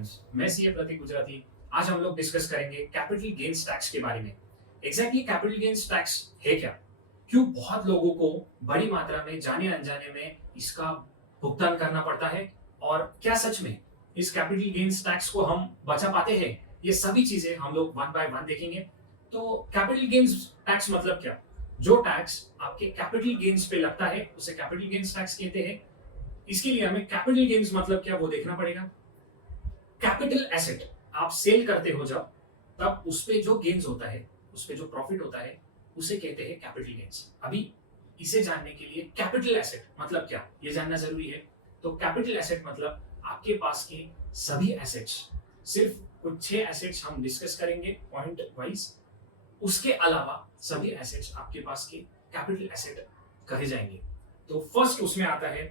Friends, मैं CA प्रतीक गुजराती। आज हम लोग डिस्कस करेंगे कैपिटल गेन्स टैक्स के बारे में। एग्जैक्टली कैपिटल गेन्स टैक्स है क्या? क्यों बहुत लोगों को बड़ी मात्रा में जाने अनजाने में इसका भुगतान करना पड़ता है, और क्या सच में इस कैपिटल गेन्स टैक्स को हम बचा पाते हैं? ये सभी चीजें हम लोग वन बाय वन देखेंगे। तो कैपिटल गेन्स टैक्स मतलब क्या? जो टैक्स आपके कैपिटल गेन्स पे लगता है उसे कैपिटल गेन्स टैक्स कहते हैं। इसके लिए हमें कैपिटल गेन्स मतलब क्या वो देखना पड़ेगा। कैपिटल एसेट आप सेल करते हो जब, तब उस पे जो गेन्स होता है, उस पे जो प्रॉफिट होता है, उसे कहते हैं कैपिटल गेन्स। अभी इसे जानने के लिए कैपिटल एसेट मतलब क्या ये जानना जरूरी है। तो कैपिटल एसेट मतलब आपके पास के सभी एसेट्स, सिर्फ कुछ 6 एसेट्स हम डिस्कस करेंगे पॉइंट वाइज। उसके अलावा सभी एसेट्स आपके पास के कैपिटल एसेट कहे जाएंगे। तो फर्स्ट उसमें आता है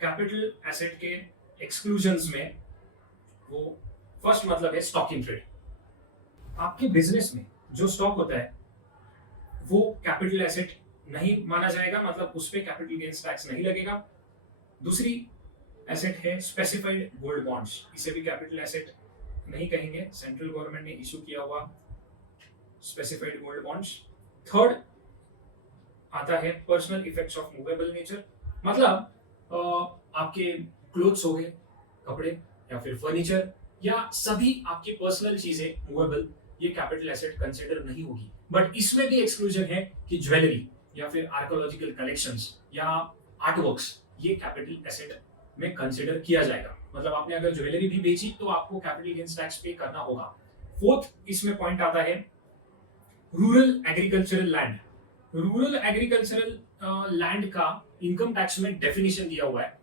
कैपिटल एसेट के एक्सक्लूजन्स में, वो फर्स्ट मतलब है स्टॉक इन ट्रेड। आपके बिजनेस में जो स्टॉक होता है वो कैपिटल एसेट नहीं माना जाएगा, मतलब उस पे कैपिटल गेन्स टैक्स नहीं लगेगा। दूसरी एसेट है स्पेसिफाइड गोल्ड बॉन्ड्स, इसे भी कैपिटल एसेट नहीं कहेंगे, सेंट्रल गवर्नमेंट ने इशू किया हुआ स्पेसिफाइड गोल्ड बॉन्ड्स। थर्ड आता है personal effects of movable nature, मतलब आपके क्लोथ्स हो गए, कपड़े या फिर फर्नीचर या सभी आपकी पर्सनल चीजें मूवेबल, ये कैपिटल एसेट कंसीडर नहीं होगी। बट इसमें भी एक्सक्लूजन है कि ज्वेलरी या फिर आर्कोलॉजिकल कलेक्शंस या आर्टवर्क्स, ये कैपिटल एसेट में कंसीडर किया जाएगा। मतलब आपने अगर ज्वेलरी भी बेची तो आपको कैपिटल गेन्स टैक्स पे करना होगा। फोर्थ इसमें पॉइंट आता है rural agricultural land. Rural agricultural land का इनकम टैक्स में डेफिनेशन दिया हुआ है,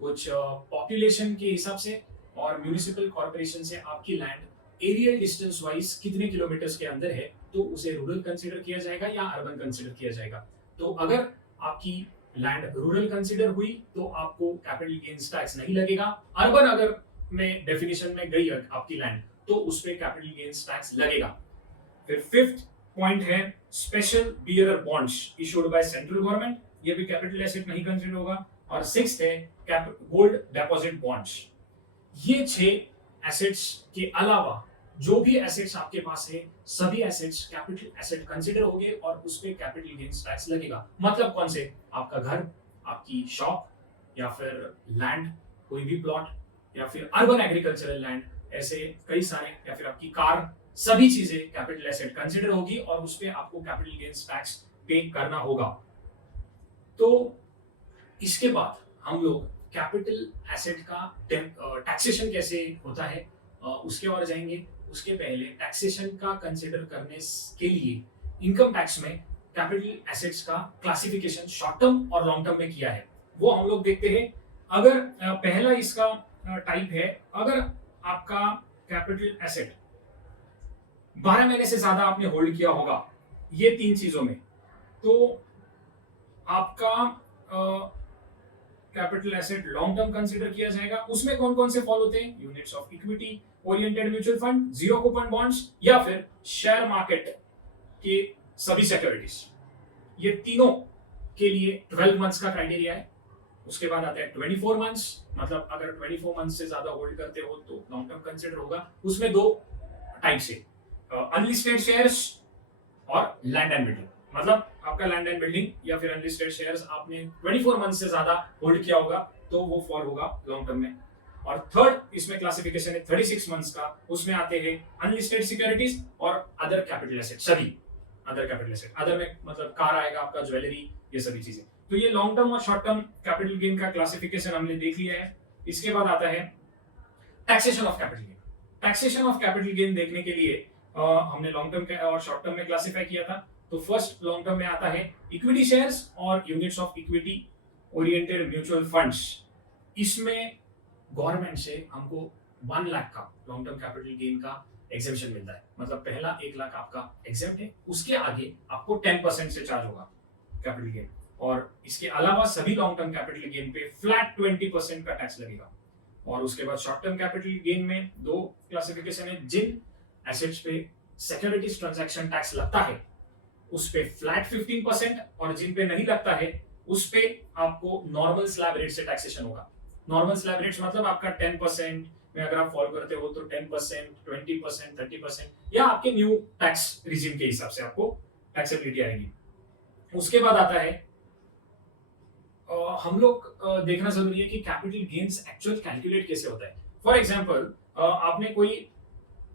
कुछ पॉपुलेशन के हिसाब से और म्यूनिसिपल कॉर्पोरेशन से आपकी लैंड एरियल डिस्टेंस वाइज कितने किलोमीटर्स के अंदर है, तो उसे रूरल कंसीडर किया जाएगा या अर्बन कंसीडर किया जाएगा। तो अगर आपकी लैंड रूरल कंसीडर हुई तो आपको कैपिटल गेन्स टैक्स नहीं लगेगा। अर्बन अगर में डेफिनेशन में गई आपकी लैंड तो उस पे कैपिटल गेन्स टैक्स लगेगा। फिर फिफ्थ पॉइंट है special bearer bonds issued by central government, ये भी कैपिटल एसेट नहीं कंसीडर होगा। और सिक्स्थ है गोल्ड डिपॉजिट बॉन्ड्स। ये 6 एसेट्स के अलावा जो भी एसेट्स आपके पास है, सभी एसेट्स कैपिटल एसेट कंसीडर होंगे और उस पे कैपिटल गेन्स टैक्स लगेगा। मतलब कौन से? आपका घर, आपकी शॉप या फिर लैंड, कोई भी प्लॉट या फिर अर्बन एग्रीकल्चरल लैंड, ऐसे कई सारे, या फिर आपकी कार, सभी चीजें कैपिटल एसेट कंसीडर होगी और उस पे आपको कैपिटल गेन्स टैक्स पे करना होगा। तो इसके बाद हम लोग कैपिटल एसेट का टैक्सेशन कैसे होता है उसके और जाएंगे। उसके पहले टैक्सेशन का कंसीडर करने के लिए इनकम टैक्स में कैपिटल एसेट्स का क्लासिफिकेशन शॉर्ट टर्म और लॉन्ग टर्म में किया है, वो हम लोग देखते हैं। अगर पहला इसका टाइप है, अगर आपका कैपिटल एसेट 12 महीने से ज्यादा आपने होल्ड किया होगा ये 3 चीजों में, तो आपका capital asset long term consider किया जाएगा। उसमें कौन कौन से फॉल होते हैं? Units of equity, oriented mutual fund, zero coupon bonds या फिर शेयर मार्केट के सभी सिक्योरिटीज। ये तीनों के लिए 12 मंथ्स का क्राइटेरिया है। उसके बाद आता है 24 मंथ्स, मतलब अगर 24 मंथ्स से ज्यादा होल्ड करते हो तो लॉन्ग टर्म कंसीडर होगा। उसमें 2 टाइप से, अनलिस्टेड शेयर्स और लैंड एंड बिल्डिंग, मतलब आपका लैंड एंड बिल्डिंग या फिर अनलिस्टेड शेयर्स आपने 24 मंथ से ज्यादा होल्ड किया होगा तो वो फॉल होगा लॉन्ग टर्म में। और थर्ड इसमें क्लासिफिकेशन है 36 मंथ्स का, उसमें आते हैं अनलिस्टेड सिक्योरिटीज और अदर कैपिटल एसेट, सभी अदर कैपिटल एसेट। अदर में मतलब कार आएगा आपका, ज्वेलरी, ये सभी चीजें। तो ये लॉन्ग टर्म और शॉर्ट टर्म कैपिटल गेन का क्लासिफिकेशन हमने देख लिया है। इसके बाद आता है taxation of capital gain. Taxation of capital gain देखने के लिए हमने लॉन्ग टर्म और शॉर्ट टर्म में क्लासिफाई किया था। तो फर्स्ट लॉन्ग टर्म में आता है इक्विटी शेयर्स और units of equity, oriented mutual funds. इसमें गवर्नमेंट से हमको 1 लाख का लॉन्ग टर्म कैपिटल गेन का एग्जेम्पशन मिलता है, मतलब पहला 1 लाख आपका एग्जेम्प्ट है, उसके आगे आपको 10% से चार्ज होगा कैपिटल गेन। और इसके अलावा सभी लॉन्ग टर्म कैपिटल गेन पे फ्लैट 20% का टैक्स लगेगा। और उसके बाद शॉर्ट टर्म कैपिटल गेन में 2 क्लासिफिकेशन है, जिन एसेट्स पे सिक्योरिटीज ट्रांजैक्शन टैक्स लगता है उस पे फ्लैट 15%, और जिन पे नहीं लगता है उस पे आपको नॉर्मल स्लैब रेट से टैक्सेशन होगा। नॉर्मल स्लैब रेट्स मतलब आपका 10%, में अगर आप फॉलो करते हो तो 10%, 20%, 30% या आपके न्यू टैक्स रिजीम के हिसाब से आपको टैक्सेबिलिटी आएगी। उसके बाद आता है हम लोग देखना जरूरी है कि कैपिटल गेन्स एक्चुअल कैलकुलेट कैसे होता है। फॉर एग्जाम्पल आपने कोई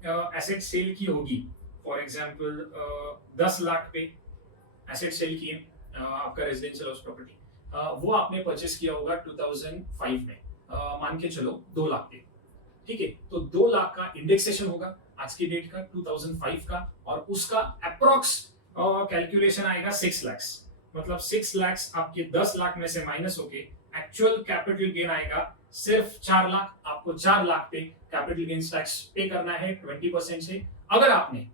एसेट सेल की होगी, फॉर एग्जाम्पल 10 लाख पे एसेट सेल किए, आपका रेजिडेंशियल हाउस प्रॉपर्टी वो आपने परचेस किया होगा 2005 में, मान के चलो 2 लाख पे। ठीक है, तो 2 लाख का इंडेक्सेशन होगा आज की डेट का 2005 का, और उसका अप्रोक्स कैलकुलेशन आएगा 6 लाख। मतलब 6 लाख आपके 10 लाख में से माइनस होके एक्चुअल कैपिटल गेन आएगा सिर्फ 4 लाख। आपको 4 लाख पे कैपिटल गेन्स टैक्स पे करना है 20% से। अगर आपने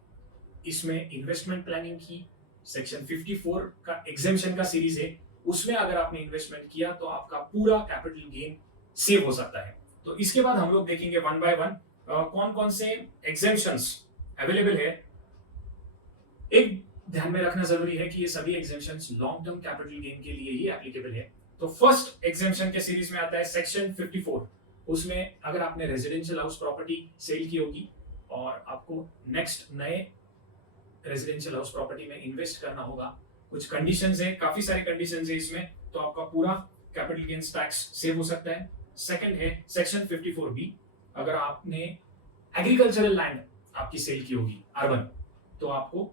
इसमें इन्वेस्टमेंट प्लानिंग की, सेक्शन 54 का एग्जेम्पशन का सीरीज है, उसमें अगर आपने इन्वेस्टमेंट किया तो आपका पूरा कैपिटल गेन सेव हो सकता है। तो इसके बाद हम लोग देखेंगे वन बाय वन कौन कौन से एग्जेम्पशंस अवेलेबल है। एक ध्यान में रखना जरूरी है कि ये सभी exemptions long term capital gain के लिए ही एप्लीकेबल है। तो फर्स्ट एग्जेम्पशन के सीरीज में आता है सेक्शन 54। उसमें अगर आपने रेजिडेंशियल हाउस प्रॉपर्टी सेल की होगी और आपको नेक्स्ट नए रेजिडेंशियल हाउस प्रॉपर्टी में इन्वेस्ट करना होगा, कुछ कंडीशंस है, काफी सारी कंडीशंस है इसमें, तो आपका पूरा कैपिटल गेन्स टैक्स सेव हो सकता है। सेकंड है सेक्शन 54B। अगर आपने एग्रीकल्चरल लैंड आपकी सेल की होगी अर्बन, तो आपको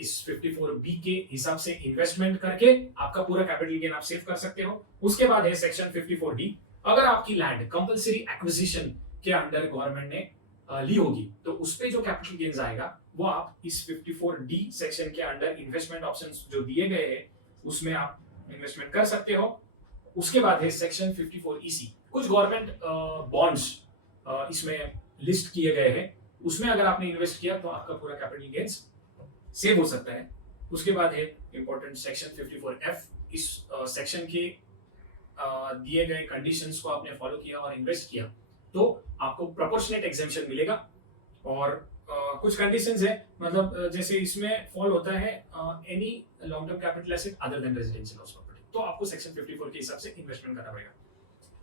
इस 54B के हिसाब से इन्वेस्टमेंट करके आपका पूरा कैपिटल गेन आप सेव कर सकते हो। उसके बाद है सेक्शन 54D। अगर आपकी लैंड कंपलसरी एक्विजिशन के अंडर गवर्नमेंट ने ली होगी, तो उस पे जो कैपिटल गेन्स आएगा वो आप इस 54D सेक्शन के अंडर इन्वेस्टमेंट ऑप्शंस जो दिए गए हैं उसमें आप इन्वेस्टमेंट कर सकते हो। उसके बाद है सेक्शन 54EC। कुछ गवर्नमेंट बॉन्ड्स इसमें लिस्ट किए गए हैं, उसमें अगर आपने इन्वेस्ट किया तो आपका पूरा कैपिटल गेन्स सेव हो सकता है। उसके बाद है इंपॉर्टेंट सेक्शन 54F। इस सेक्शन के दिए गए कंडीशंस को आपने फॉलो किया और इन्वेस्ट किया तो आपको प्रोपोर्शनेट एग्जेम्पशन मिलेगा। और कुछ कंडीशंस है, मतलब जैसे इसमें फॉल होता है any long term capital asset other than residential house property, तो आपको सेक्शन 54 के हिसाब से इन्वेस्टमेंट करना पड़ेगा।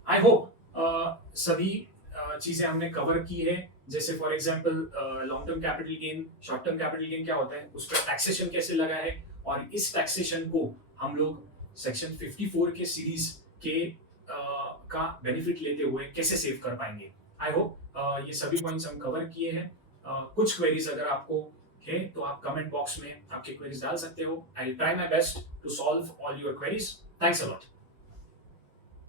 आई होप सभी चीजें हमने कवर की है। जैसे for example long term capital gain, short term capital gain क्या होता है, उस पर टैक्सेशन कैसे लगा है, और इस टैक्सेशन को हम लोग सेक्शन 54 के सीरीज के का बेनिफिट लेते हुए कैसे सेव कर पाएंगे। आई होप ये सभी पॉइंट्स हम कवर किए हैं। कुछ क्वेरीज अगर आपको है तो आप कमेंट बॉक्स में आपके क्वेरीज डाल सकते हो। I will try my best to solve all your queries. Thanks a lot.